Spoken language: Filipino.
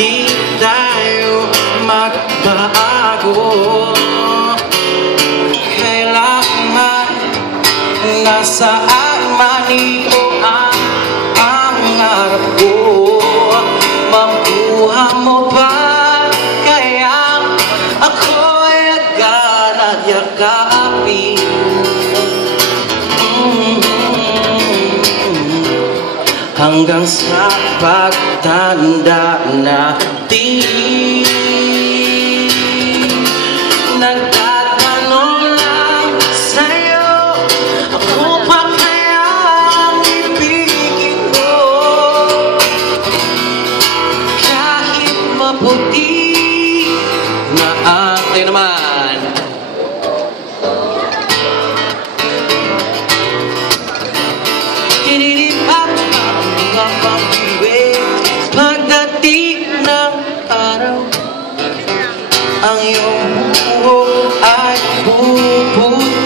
di tayo magbago. Kailangan nasaan man ito ang pangarap ko. Makuha mo ba kaya ako'y agad at yakapin? Hanggang sa pagtanda natin, nagtatanong lang sa'yo, ako pa kaya ang ibigin mo? Kahit maputi na tayo naman. Pagdating ng araw, ang iyong buhok ay puputi.